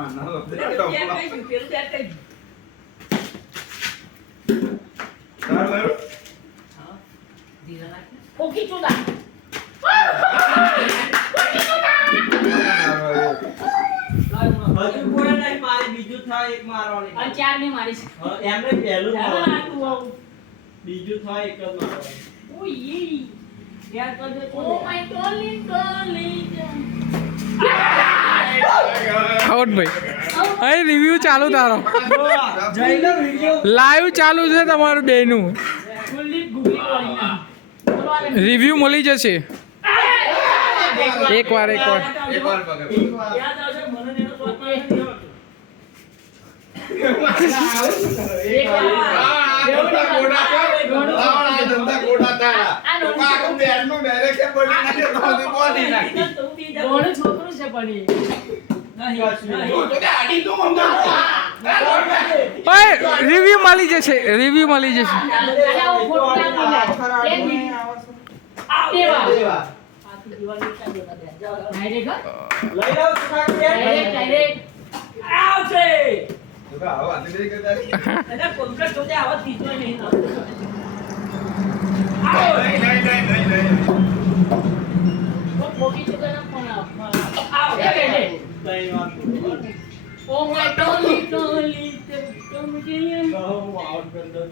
મારના લો પેલું ત્યાં કઈ તાર લાવ હા ધીરા રાખ ઓકી ચૂડા હજુ કોઈ નહીં મારી બીજું થાય એક મારવાની અને ચાર ને મારીશ એમને પહેલું ચાલો મારવાનું તું આવ બીજું થાય એક જ મારવાનું ઓય યાર કરજો ઓ માય ડોર્લિંગ આઉટ ભાઈ અહીં રિવ્યુ ચાલુ તારો જઈને વિડિયો લાઈવ ચાલુ છે તમારું બેનું ફૂલી ગુગલી વાળી ના બોલો આલે રિવ્યુ મળી જશે એકવાર એક વાર પકડ યાદ આવશે મને એનો સ્વાદ નથી ઘણું છોકરું છે પણ ઓય રિવ્યુ મળી જશે રિવ્યુ મળી જશે અરે આવો ફોટો ના બોલાય એક મિનિટ દેવા આ તું દિવાળી ચાલુ કર દે ડાયરેક્ટ લઈ આવો ડાયરેક્ટ આવશે આવા આટલી કરતા એટલે કોન્ટ્રાક્ટ જોતે આવા દીધો નહીં નહીં મોટી છોકરાનો ફોન આવ આવ એક મિનિટ તઈ વાત ઓ માય ડોલી તે કમ કે કહું આઉટ કરી દો